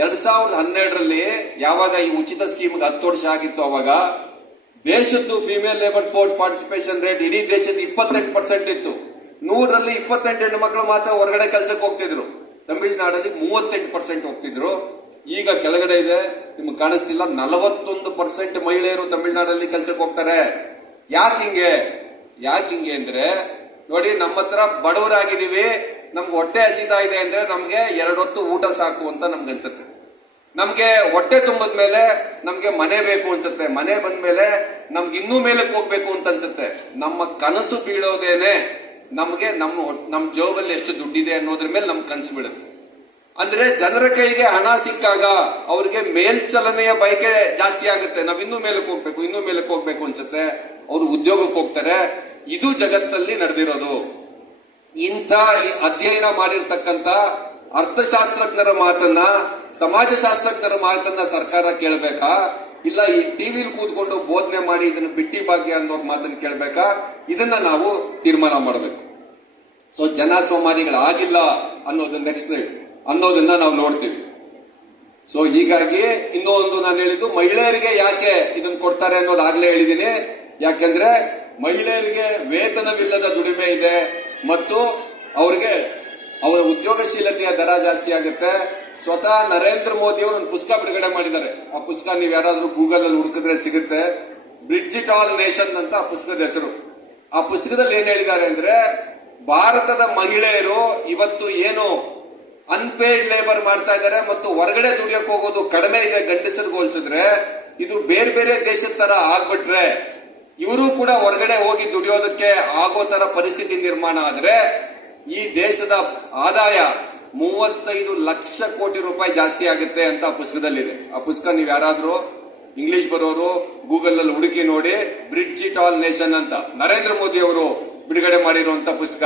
2012ರಲ್ಲಿ ಯಾವಾಗ ಈ ಉಚಿತ ಸ್ಕೀಮ್ಗೆ 10 ವರ್ಷ ಆಗಿತ್ತು, ಅವಾಗ ದೇಶದ್ದು female labour force participation rate ಇಡೀ ದೇಶದ 28% ಇತ್ತು. 100ರಲ್ಲಿ 28 ಹೆಣ್ಣು ಮಕ್ಕಳು ಮಾತ್ರ ಹೊರಗಡೆ ಕೆಲಸಕ್ಕೆ ಹೋಗ್ತಿದ್ರು. ತಮಿಳುನಾಡಲ್ಲಿ 38% ಹೋಗ್ತಿದ್ರು. ಈಗ ಕೆಳಗಡೆ ಇದೆ, ನಿಮ್ಗೆ ಕಾಣಿಸ್ತಿಲ್ಲ, 41% ಮಹಿಳೆಯರು ತಮಿಳುನಾಡಲ್ಲಿ ಕೆಲಸಕ್ಕೆ ಹೋಗ್ತಾರೆ. ಯಾಕೆ ಹಿಂಗೆ ಅಂದ್ರೆ ನೋಡಿ, ನಮ್ಮ ಹತ್ರ ಬಡವರಾಗಿದ್ದೀವಿ, ನಮ್ಗೆ ಹೊಟ್ಟೆ ಹಸಿತಾ ಇದೆ ಅಂದ್ರೆ ನಮ್ಗೆ 2 ಹೊತ್ತು ಊಟ ಸಾಕು ಅಂತ ನಮ್ಗೆ ಅನ್ಸುತ್ತೆ. ನಮ್ಗೆ ಹೊಟ್ಟೆ ತುಂಬದ ಮೇಲೆ ನಮ್ಗೆ ಮನೆ ಬೇಕು ಅನ್ಸುತ್ತೆ. ಮನೆ ಬಂದ್ಮೇಲೆ ನಮ್ಗೆ ಇನ್ನೂ ಮೇಲಕ್ಕೆ ಹೋಗ್ಬೇಕು ಅಂತ ಅನ್ಸುತ್ತೆ. ನಮ್ಮ ಕನಸು ಬೀಳೋದೇನೆ ನಮ್ಗೆ ನಮ್ಮ ಜೋಬಲ್ಲಿ ಎಷ್ಟು ದುಡ್ಡಿದೆ ಅನ್ನೋದ್ರ ಮೇಲೆ ನಮ್ ಕನಸು ಬೀಳುತ್ತೆ. ಅಂದ್ರೆ ಜನರ ಕೈಗೆ ಹಣ ಸಿಕ್ಕಾಗ ಅವ್ರಿಗೆ ಮೇಲ್ಚಲನೆಯ ಬಯಕೆ ಜಾಸ್ತಿ ಆಗುತ್ತೆ. ನಾವ್ ಇನ್ನೂ ಮೇಲಕ್ಕೆ ಹೋಗ್ಬೇಕು ಅನ್ಸುತ್ತೆ. ಅವ್ರು ಉದ್ಯೋಗಕ್ಕೆ ಹೋಗ್ತಾರೆ. ಇದು ಜಗತ್ತಲ್ಲಿ ನಡೆದಿರೋದು. ಇಂಥ ಅಧ್ಯಯನ ಮಾಡಿರ್ತಕ್ಕಂಥ ಅರ್ಥಶಾಸ್ತ್ರಜ್ಞರ ಮಾತನ್ನ, ಸಮಾಜಶಾಸ್ತ್ರಜ್ಞರ ಮಾತನ್ನ ಸರ್ಕಾರ ಕೇಳಬೇಕಾ, ಇಲ್ಲ ಈ ಟಿವಿಲಿ ಕೂತ್ಕೊಂಡು ಬೋಧನೆ ಮಾಡಿ ಇದನ್ನ ಬಿಟ್ಟಿ ಭಾಗ್ಯ ಅನ್ನೋರ್ ಮಾತನ್ನ ಕೇಳಬೇಕಾ? ಇದನ್ನ ನಾವು ತೀರ್ಮಾನ ಮಾಡಬೇಕು. ಸೊ ಜನ ಸೋಮಾರಿಗಳಾಗಿಲ್ಲ ಅನ್ನೋದನ್ನ ನಾವು ನೋಡ್ತೀವಿ. ಸೊ ಹೀಗಾಗಿ ಇನ್ನೊಂದು ನಾನು ಹೇಳಿದ್ದು, ಮಹಿಳೆಯರಿಗೆ ಯಾಕೆ ಇದನ್ನ ಕೊಡ್ತಾರೆ ಅನ್ನೋದಾಗ್ಲೇ ಹೇಳಿದ್ದೀನಿ. ಯಾಕೆಂದ್ರೆ ಮಹಿಳೆಯರಿಗೆ ವೇತನವಿಲ್ಲದ ದುಡಿಮೆ ಇದೆ ಮತ್ತು ಅವರಿಗೆ ಅವರ ಉದ್ಯೋಗಶೀಲತೆಯ ದರ ಜಾಸ್ತಿ ಆಗುತ್ತೆ. ಸ್ವತಃ ನರೇಂದ್ರ ಮೋದಿ ಅವರು ಒಂದು ಪುಸ್ತಕ ಬಿಡುಗಡೆ ಮಾಡಿದ್ದಾರೆ. ಆ ಪುಸ್ತಕ ನೀವು ಯಾರಾದ್ರೂ ಗೂಗಲ್ ಅಲ್ಲಿ ಹುಡುಕಿದ್ರೆ ಸಿಗುತ್ತೆ. ಬ್ರಿಡ್ಜಿಟಾಲ್ ನೇಷನ್ ಅಂತ ಆ ಪುಸ್ತಕದ ಹೆಸರು. ಆ ಪುಸ್ತಕದಲ್ಲಿ ಏನ್ ಹೇಳಿದ್ದಾರೆ ಅಂದ್ರೆ, ಭಾರತದ ಮಹಿಳೆಯರು ಇವತ್ತು ಏನು ಅನ್ಪೇಯ್ಡ್ ಲೇಬರ್ ಮಾಡ್ತಾ ಇದ್ದಾರೆ ಮತ್ತು ಹೊರಗಡೆ ದುಡಿಯಕ್ಕೆ ಹೋಗೋದು ಕಡಿಮೆ ಇದೆ ಗಂಡಸರಿಗೆ ಹೋಲಿಸಿದ್ರೆ, ಇದು ಬೇರೆ ಬೇರೆ ದೇಶದ ತರ ಆಗ್ಬಿಟ್ರೆ ಇವರು ಕೂಡ ಹೊರಗಡೆ ಹೋಗಿ ದುಡಿಯೋದಕ್ಕೆ ಆಗೋ ತರ ಪರಿಸ್ಥಿತಿ ನಿರ್ಮಾಣ ಆದ್ರೆ ಈ ದೇಶದ ಆದಾಯ 35 ಲಕ್ಷ ಕೋಟಿ ರೂಪಾಯಿ ಜಾಸ್ತಿ ಆಗುತ್ತೆ ಅಂತ ಆ ಪುಸ್ತಕದಲ್ಲಿದೆ. ಆ ಪುಸ್ತಕ ನೀವು ಯಾರಾದ್ರೂ ಇಂಗ್ಲಿಷ್ ಬರೋರು ಗೂಗಲ್ ಅಲ್ಲಿ ಹುಡುಕಿ ನೋಡಿ. ಬ್ರಿಡ್ಜಿಟಾಲ್ ನೇಷನ್ ಅಂತ ನರೇಂದ್ರ ಮೋದಿ ಅವರು ಬಿಡುಗಡೆ ಮಾಡಿರುವಂತ ಪುಸ್ತಕ.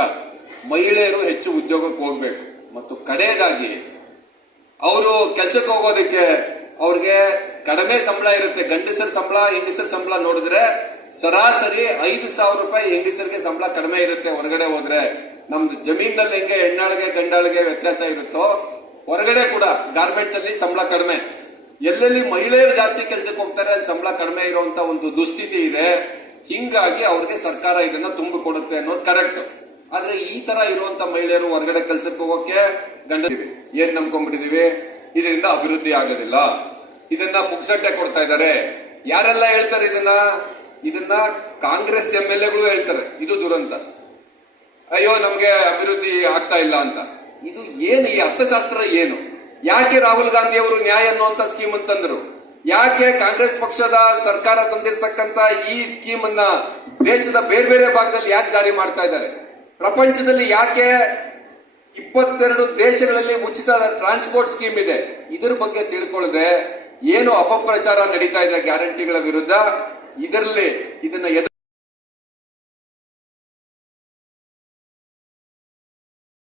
ಮಹಿಳೆಯರು ಹೆಚ್ಚು ಉದ್ಯೋಗಕ್ಕೆ ಹೋಗ್ಬೇಕು. ಮತ್ತು ಕಡೆಯದಾಗಿ ಅವರು ಕೆಲಸಕ್ಕೆ ಹೋಗೋದಕ್ಕೆ ಅವ್ರಿಗೆ ಕಡಿಮೆ ಸಂಬಳ ಇರುತ್ತೆ. ಗಂಡಸರ ಸಂಬಳ, ಹೆಂಗಸರ ಸಂಬಳ ನೋಡಿದ್ರೆ ಸರಾಸರಿ 5,000 ರೂಪಾಯಿ ಹೆಂಗಸರಿಗೆ ಸಂಬಳ ಕಡಿಮೆ ಇರುತ್ತೆ ಹೊರಗಡೆ ಹೋದ್ರೆ. ನಮ್ದು ಜಮೀನಲ್ಲಿ ಹೆಂಗೆ ಹೆಣ್ಣಾಳಿಗೆ ಗಂಡಾಳಿಗೆ ವ್ಯತ್ಯಾಸ ಇರುತ್ತೋ, ಹೊರಗಡೆ ಕೂಡ ಗಾರ್ಮೆಂಟ್ಸ್ ಅಲ್ಲಿ ಸಂಬಳ ಕಡಿಮೆ. ಎಲ್ಲೆಲ್ಲಿ ಮಹಿಳೆಯರು ಜಾಸ್ತಿ ಕೆಲಸಕ್ಕೆ ಹೋಗ್ತಾರೆ ಅಲ್ಲಿ ಸಂಬಳ ಕಡಿಮೆ ಇರುವಂತ ಒಂದು ದುಸ್ಥಿತಿ ಇದೆ. ಹಿಂಗಾಗಿ ಅವ್ರಿಗೆ ಸರ್ಕಾರ ಇದನ್ನ ತುಂಬಿಕೊಡುತ್ತೆ ಅನ್ನೋದು ಕರೆಕ್ಟ್. ಆದ್ರೆ ಈ ತರ ಇರುವಂತ ಮಹಿಳೆಯರು ಹೊರಗಡೆ ಕೆಲಸಕ್ಕೆ ಹೋಗೋಕೆ ಏನ್ ನಂಬ್ಕೊಂಡ್ಬಿಟ್ಟಿದೀವಿ, ಇದರಿಂದ ಅಭಿವೃದ್ಧಿ ಆಗೋದಿಲ್ಲ, ಇದನ್ನ ಪುಕ್ಸಟ್ಟೆ ಕೊಡ್ತಾ ಇದ್ದಾರೆ. ಯಾರೆಲ್ಲ ಹೇಳ್ತಾರೆ ಇದನ್ನ ಕಾಂಗ್ರೆಸ್ MLAಗಳು ಹೇಳ್ತಾರೆ. ಇದು ದುರಂತ. ಅಯ್ಯೋ ನಮ್ಗೆ ಅಭಿವೃದ್ಧಿ ಆಗ್ತಾ ಇಲ್ಲ ಅಂತ. ಇದು ಏನು ಈ ಅರ್ಥಶಾಸ್ತ್ರ ಏನು? ಯಾಕೆ ರಾಹುಲ್ ಗಾಂಧಿ ಅವರು ನ್ಯಾಯ ಅನ್ನುವಂತ ಸ್ಕೀಮ್ ಅಂತಂದ್ರು? ಯಾಕೆ ಕಾಂಗ್ರೆಸ್ ಪಕ್ಷದ ಸರ್ಕಾರ ತಂದಿರತಕ್ಕಂತ ಈ ಸ್ಕೀಮ್ ಅನ್ನ ದೇಶದ ಬೇರೆ ಬೇರೆ ಭಾಗದಲ್ಲಿ ಯಾಕೆ ಜಾರಿ ಮಾಡ್ತಾ ಇದ್ದಾರೆ? ಪ್ರಪಂಚದಲ್ಲಿ ಯಾಕೆ 22 ದೇಶಗಳಲ್ಲಿ ಉಚಿತ ಟ್ರಾನ್ಸ್ಪೋರ್ಟ್ ಸ್ಕೀಮ್ ಇದೆ? ಇದ್ರ ಬಗ್ಗೆ ತಿಳ್ಕೊಳ್ಳದೆ ಏನು ಅಪಪ್ರಚಾರ ನಡೀತಾ ಇದೆ ಗ್ಯಾರಂಟಿಗಳ ವಿರುದ್ಧ, ಇದರಲ್ಲಿ ಇದನ್ನ